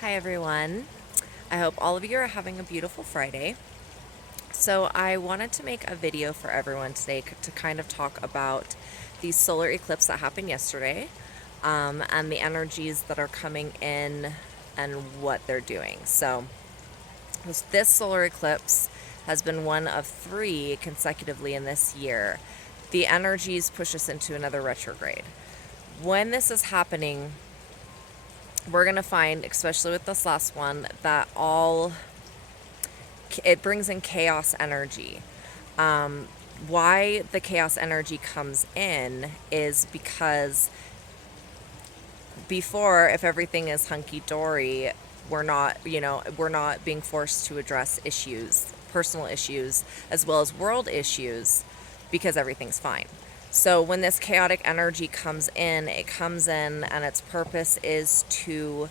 Hi everyone. I hope all of you are having a beautiful Friday. So I wanted to make a video for everyone today to kind of talk about the solar eclipse that happened yesterday, and the energies that are coming in and what they're doing. So this solar eclipse has been one of 3 consecutively in this year. The energies push us into another retrograde. When this is happening, we're going to find, especially with this last one, that it brings in chaos energy. Why the chaos energy comes in is because before, if everything is hunky-dory, we're not being forced to address issues, personal issues, as well as world issues, because everything's fine. So when this chaotic energy comes in, it comes in and its purpose is to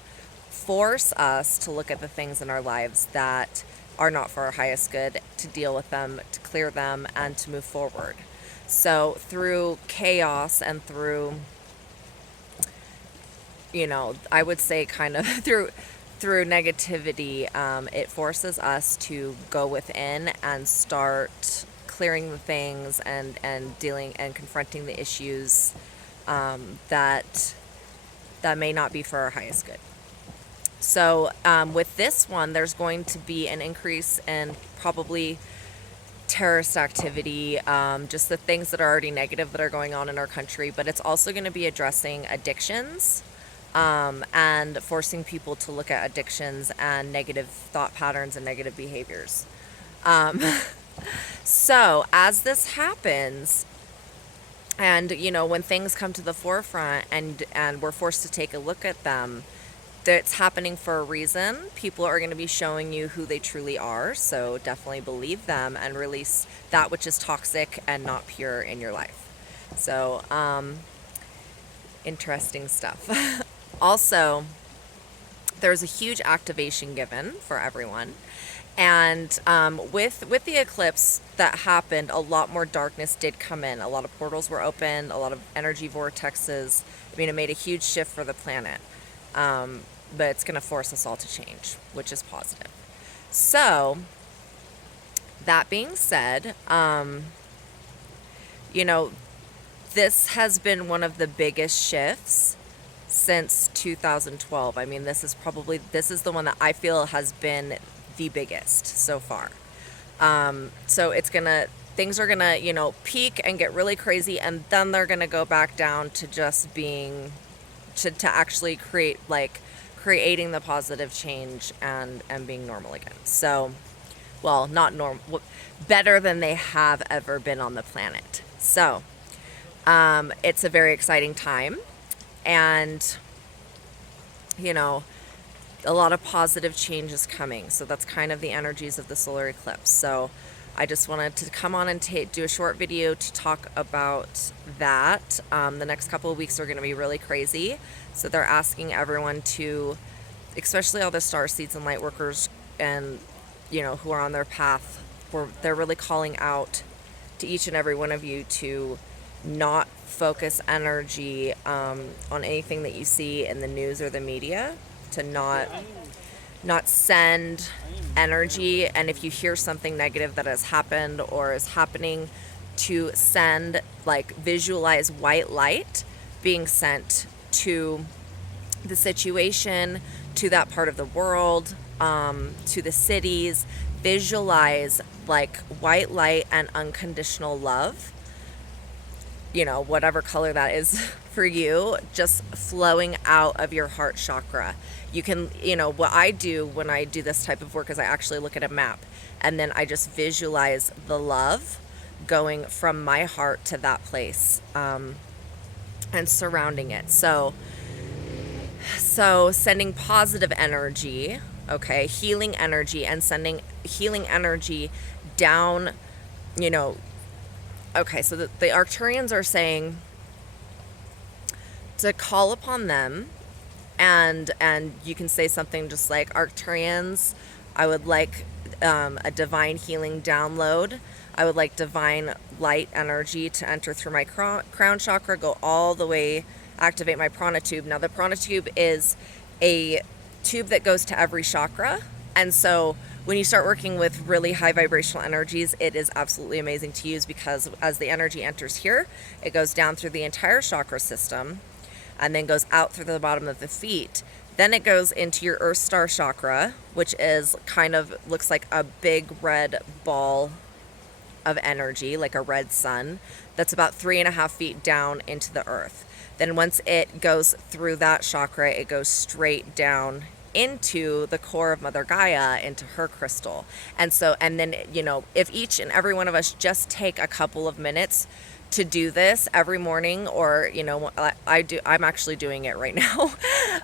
force us to look at the things in our lives that are not for our highest good, to deal with them, to clear them, and to move forward. So through chaos and through, I would say kind of through negativity, it forces us to go within and start clearing the things and dealing and confronting the issues, that may not be for our highest good. So with this one, there's going to be an increase in probably terrorist activity, just the things that are already negative that are going on in our country, but it's also going to be addressing addictions, and forcing people to look at addictions and negative thought patterns and negative behaviors. Um, so as this happens, and when things come to the forefront and we're forced to take a look at them, that's happening for a reason. People are going to be showing you who they truly are, so definitely believe them and release that which is toxic and not pure in your life. So interesting stuff. Also, there's a huge activation given for everyone. And with the eclipse that happened, a lot more darkness did come in. A lot of portals were open, a lot of energy vortexes. I mean, it made a huge shift for the planet. But it's going to force us all to change, which is positive. So, that being said, this has been one of the biggest shifts since 2012. I mean, this is the one that I feel has been the biggest so far. So things are gonna, peak and get really crazy, and then they're gonna go back down to just being, to actually creating the positive change and being normal again. So, well, not normal, better than they have ever been on the planet. So, it's a very exciting time, and a lot of positive change is coming. So that's kind of the energies of the solar eclipse. So I just wanted to come on and do a short video to talk about that. The next couple of weeks are going to be really crazy. So they're asking everyone to, especially all the starseeds and light workers and, who are on their path, they're really calling out to each and every one of you to not focus energy on anything that you see in the news or the media, to not send energy, and if you hear something negative that has happened or is happening, to visualize white light being sent to the situation, to that part of the world, to the cities. Visualize white light and unconditional love, whatever color that is for you, just flowing out of your heart chakra. You can, what I do when I do this type of work is I actually look at a map, and then I just visualize the love going from my heart to that place, and surrounding it. So sending positive energy, okay, healing energy, and sending healing energy down, okay, so the Arcturians are saying to call upon them, and you can say something just like, Arcturians, I would like a divine healing download. I would like divine light energy to enter through my crown chakra, go all the way, activate my prana tube. Now, the prana tube is a tube that goes to every chakra. And so when you start working with really high vibrational energies, it is absolutely amazing to use, because as the energy enters here, it goes down through the entire chakra system and then goes out through the bottom of the feet. Then it goes into your Earth Star chakra, which is kind of looks like a big red ball of energy, like a red sun, that's about 3.5 feet down into the earth. Then once it goes through that chakra, it goes straight down into the core of Mother Gaia, into her crystal. And so, and then, you know, if each and every one of us just take a couple of minutes to do this every morning, or, you know, I'm actually doing it right now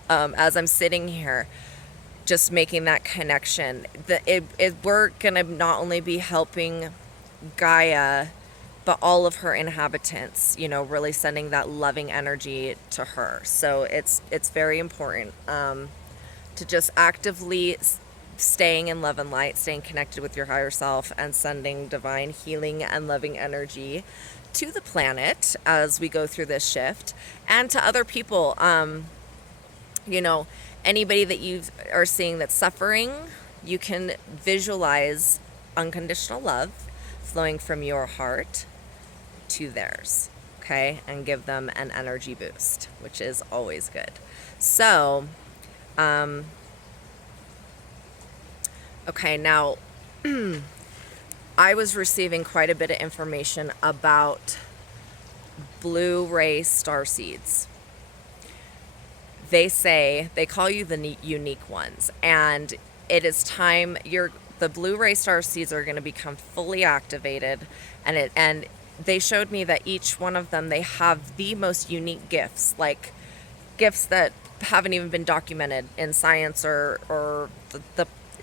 as I'm sitting here, just making that connection. We're going to not only be helping Gaia, but all of her inhabitants, you know, really sending that loving energy to her. So it's very important to just actively staying in love and light, staying connected with your higher self, and sending divine healing and loving energy to the planet as we go through this shift, and to other people. You know, anybody that you are seeing that's suffering, you can visualize unconditional love flowing from your heart to theirs, okay? And give them an energy boost, which is always good. So, okay, now I was receiving quite a bit of information about blue ray starseeds. They say, they call you the unique ones, and it is time. The blue ray starseeds are going to become fully activated, and they showed me that each one of them, they have the most unique gifts, like gifts that haven't even been documented in science or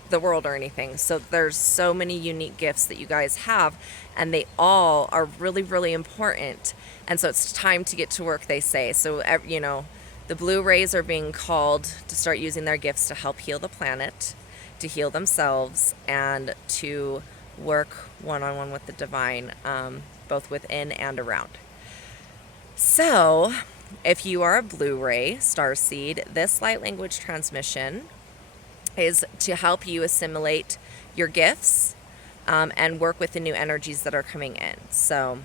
the world or anything. So there's so many unique gifts that you guys have, and they all are really, really important. And so it's time to get to work, they say. So, you know, the blue rays are being called to start using their gifts to help heal the planet, to heal themselves, and to work one-on-one with the divine, both within and around. So if you are a blue ray starseed, this light language transmission is to help you assimilate your gifts, and work with the new energies that are coming in. So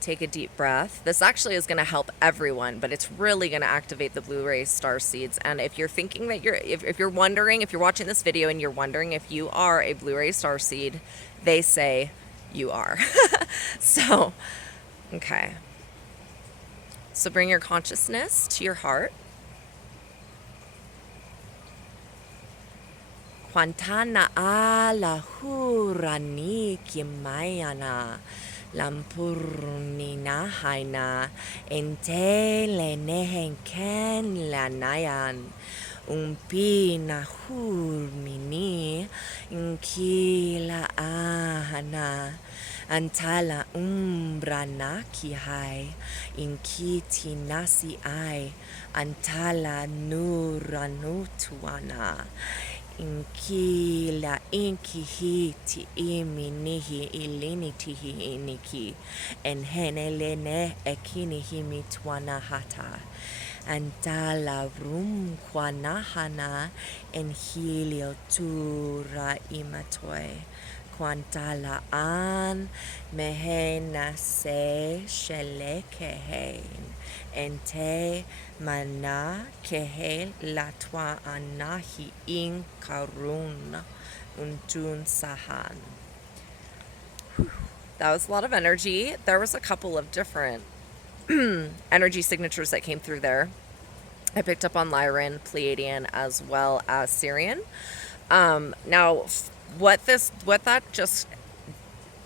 take a deep breath. This actually is going to help everyone, but it's really going to activate the blue ray starseeds. And if you're thinking that if you're wondering, if you're watching this video and you're wondering if you are a blue ray starseed, they say you are. So, okay. So bring your consciousness to your heart. Quantana ala hurani kimayana. Lampurnina haina entele nehen ken lanayan umpina hurnini inkila ahana antala umbranaki hai inkiti nasi ai antala nuranutuana Inkila inkihiti iminihi ilinitihi iniki enhenelene ekinihimi twanahata antala rum kwanahana enhilio tura imatoe quantala an mehena se shelekehein ente mana kehe latwa anahi in karun untun sahan. That was a lot of energy. There was a couple of different energy signatures that came through there. I picked up on Lyran, Pleiadian, as well as Syrian. Now, what that just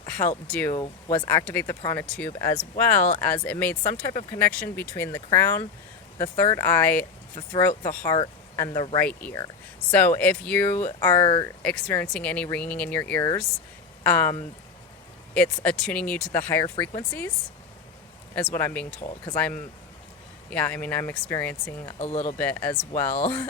helped do was activate the prana tube, as well as it made some type of connection between the crown, the third eye, the throat, the heart, and the right ear. So if you are experiencing any ringing in your ears, it's attuning you to the higher frequencies, is what I'm being told, because I'm experiencing a little bit as well.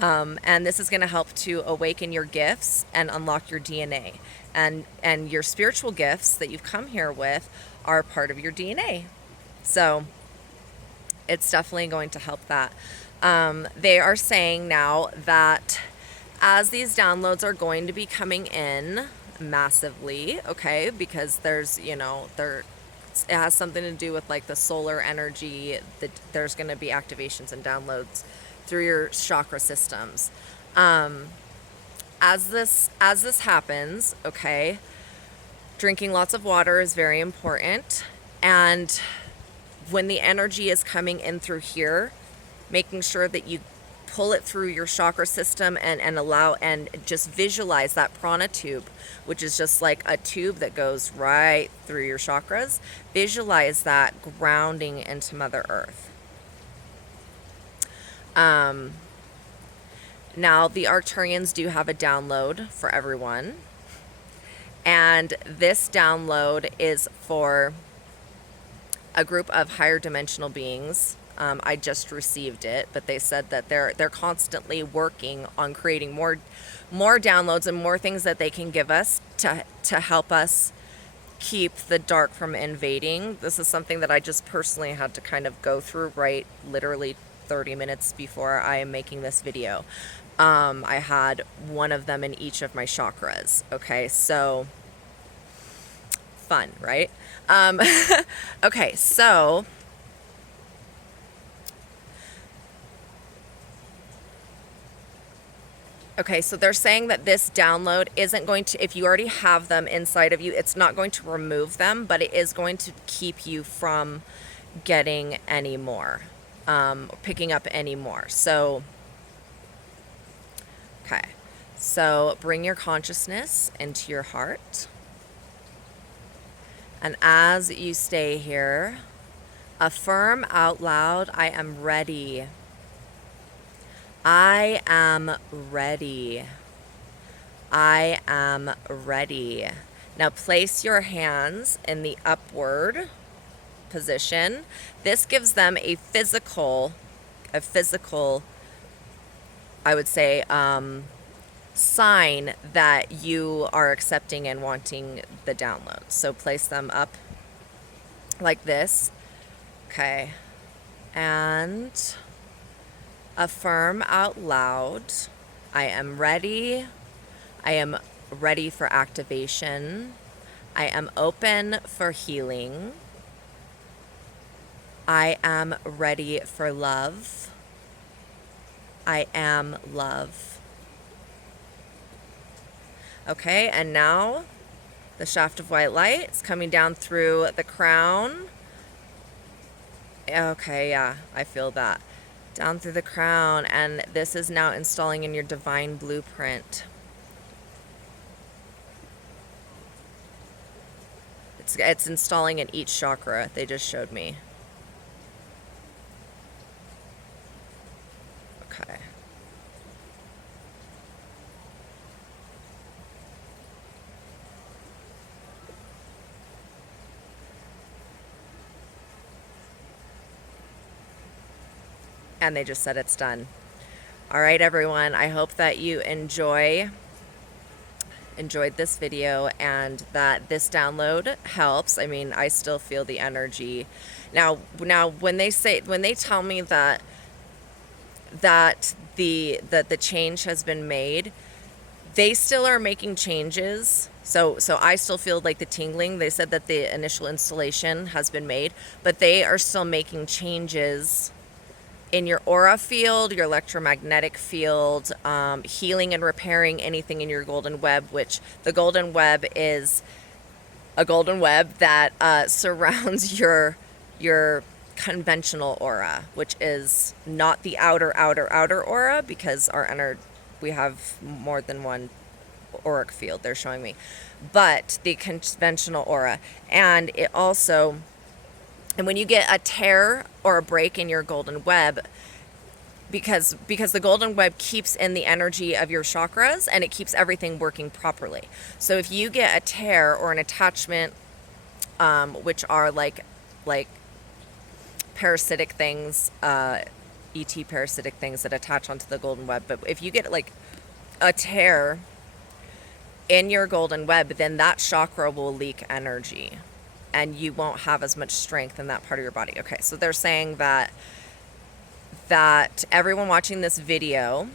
And this is going to help to awaken your gifts and unlock your DNA. And your spiritual gifts that you've come here with are part of your DNA. So It's definitely going to help that. They are saying now that as these downloads are going to be coming in massively, okay, because there's, you know, it has something to do with like the solar energy, that there's going to be activations and downloads through your chakra systems. As this happens, okay, drinking lots of water is very important. And when the energy is coming in through here, making sure that you pull it through your chakra system and allow, and just visualize that prana tube, which is just like a tube that goes right through your chakras. Visualize that grounding into Mother Earth. Now, the Arcturians do have a download for everyone. And this download is for a group of higher dimensional beings. I just received it, but they said that they're constantly working on creating more downloads and more things that they can give us to help us keep the dark from invading. This is something that I just personally had to kind of go through right literally 30 minutes before I am making this video. I had one of them in each of my chakras. Okay, so fun, right? Okay, so they're saying that this download isn't going to, if you already have them inside of you, it's not going to remove them, but it is going to keep you from getting any more, picking up any more. So, okay, so bring your consciousness into your heart. And as you stay here, affirm out loud, I am ready. I am ready. I am ready. Now place your hands in the upward position. This gives them a physical, I would say, sign that you are accepting and wanting the download. So place them up like this. Okay. And affirm out loud, I am ready. I am ready for activation. I am open for healing. I am ready for love. I am love. Okay, and now the shaft of white light is coming down through the crown. Okay, yeah, I feel that. Down through the crown, and this is now installing in your divine blueprint. It's installing in each chakra, they just showed me. Okay. And they just said it's done. All right, everyone, I hope that you enjoyed this video and that this download helps. I mean, I still feel the energy. Now when they tell me that the change has been made, they still are making changes. So I still feel like the tingling. They said that the initial installation has been made, but they are still making changes in your aura field, your electromagnetic field, healing and repairing anything in your golden web, which the golden web is a golden web that surrounds your conventional aura, which is not the outer aura, because we have more than one auric field they're showing me, but the conventional aura. And it also, and when you get a tear or a break in your golden web, because the golden web keeps in the energy of your chakras and it keeps everything working properly. So if you get a tear or an attachment, which are like parasitic things, ET parasitic things that attach onto the golden web, but if you get like a tear in your golden web, then that chakra will leak energy and you won't have as much strength in that part of your body. Okay, so they're saying that that everyone watching this video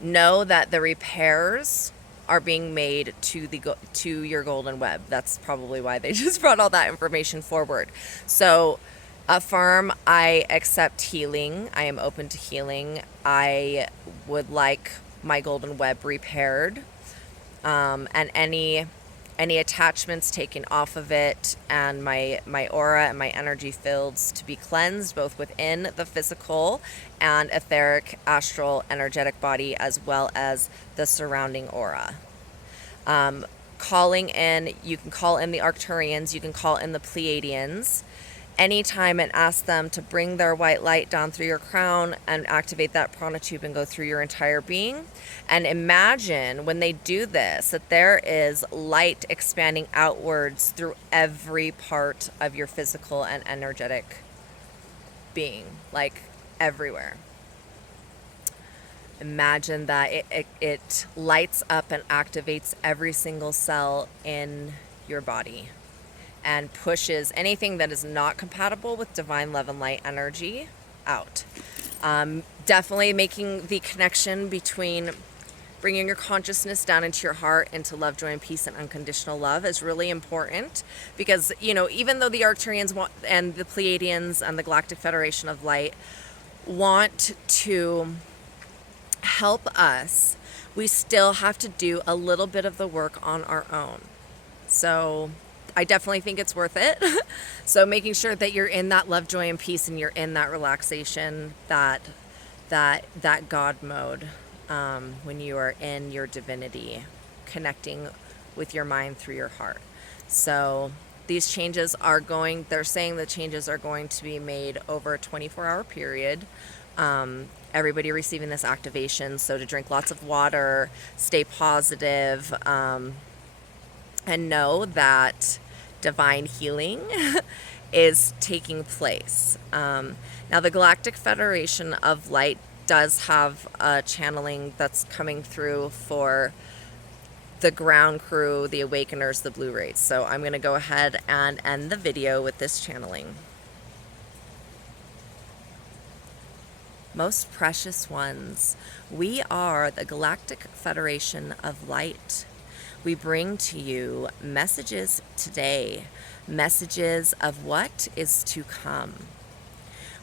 know that the repairs are being made to your golden web. That's probably why they just brought all that information forward. So affirm, I accept healing. I am open to healing. I would like my golden web repaired, and any attachments taken off of it, and my aura and my energy fields to be cleansed, both within the physical and etheric, astral, energetic body, as well as the surrounding aura. Calling in, you can call in the Arcturians, you can call in the Pleiadians anytime, and ask them to bring their white light down through your crown and activate that prana tube and go through your entire being. And imagine when they do this that there is light expanding outwards through every part of your physical and energetic being, like everywhere. Imagine that it lights up and activates every single cell in your body and pushes anything that is not compatible with divine love and light energy out. Definitely making the connection between bringing your consciousness down into your heart, into love, joy, and peace, and unconditional love is really important, because, you know, even though the Arcturians and the Pleiadians and the Galactic Federation of Light want to help us, we still have to do a little bit of the work on our own. So I definitely think it's worth it. So making sure that you're in that love, joy, and peace, and you're in that relaxation, that God mode, when you are in your divinity, connecting with your mind through your heart. So these changes they're saying the changes are going to be made over a 24-hour period. Everybody receiving this activation, so to drink lots of water, stay positive, and know that divine healing is taking place. Now, the Galactic Federation of Light does have a channeling that's coming through for the ground crew, the Awakeners, the Blue Rays. So I'm going to go ahead and end the video with this channeling. Most precious ones, we are the Galactic Federation of Light. We bring to you messages today, messages of what is to come.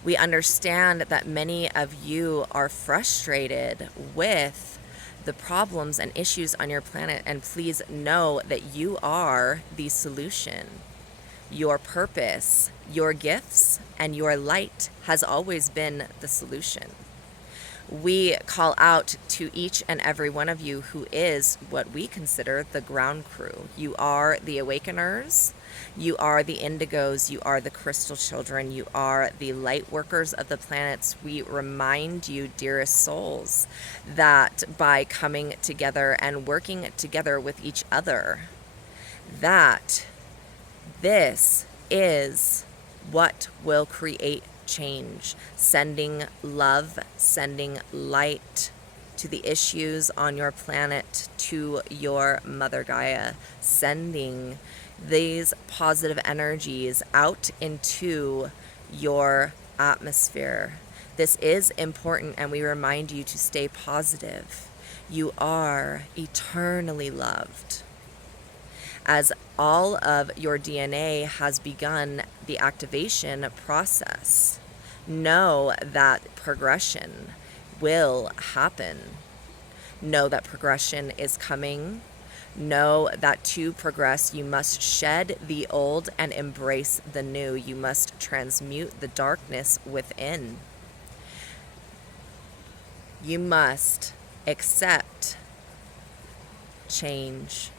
We understand that many of you are frustrated with the problems and issues on your planet, and please know that you are the solution. Your purpose, your gifts, and your light has always been the solution. We call out to each and every one of you who is what we consider the ground crew. You are the Awakeners, you are the Indigos, you are the Crystal Children, you are the light workers of the planets. We remind you, dearest souls, that by coming together and working together with each other, that this is what will create change. Sending love, sending light to the issues on your planet, to your Mother Gaia, sending these positive energies out into your atmosphere. This is important, and we remind you to stay positive. You are eternally loved. As all of your DNA has begun the activation process, know that progression will happen. Know that progression is coming. Know that to progress, you must shed the old and embrace the new. You must transmute the darkness within. You must accept change.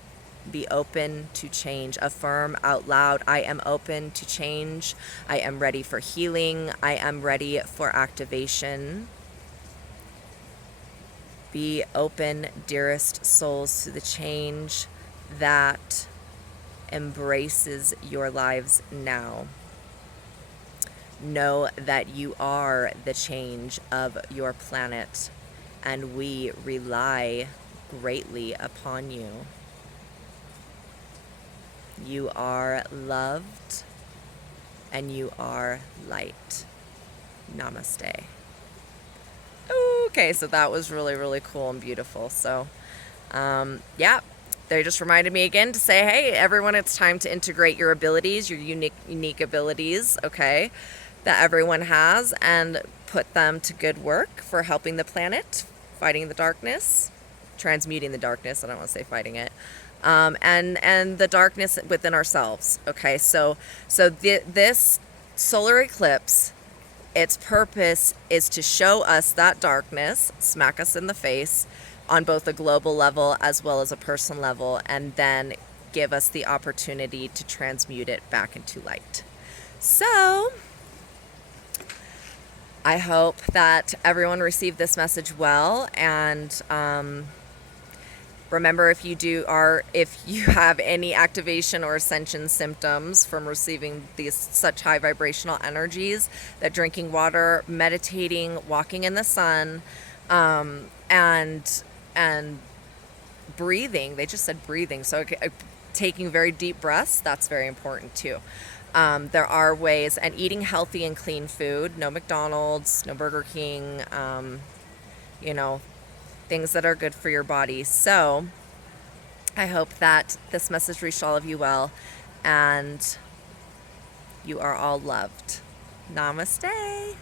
Be open to change. Affirm out loud, I am open to change. I am ready for healing. I am ready for activation. Be open, dearest souls, to the change that embraces your lives now. Know that you are the change of your planet, and we rely greatly upon you. You are loved, and you are light. Namaste. Okay, so that was really, really cool and beautiful. So, yeah, they just reminded me again to say, hey, everyone, it's time to integrate your abilities, your unique abilities, okay, that everyone has, and put them to good work for helping the planet, fighting the darkness, transmuting the darkness. I don't want to say fighting it. And the darkness within ourselves. Okay, this solar eclipse, its purpose is to show us that darkness, smack us in the face on both a global level as well as a personal level, and then give us the opportunity to transmute it back into light. So, I hope that everyone received this message well, and remember, if you have any activation or ascension symptoms from receiving these such high vibrational energies, that drinking water, meditating, walking in the sun, and breathing. They just said breathing, so taking very deep breaths, that's very important too. There are ways, and eating healthy and clean food. No McDonald's, no Burger King. You know, things that are good for your body. So I hope that this message reached all of you well, and you are all loved. Namaste.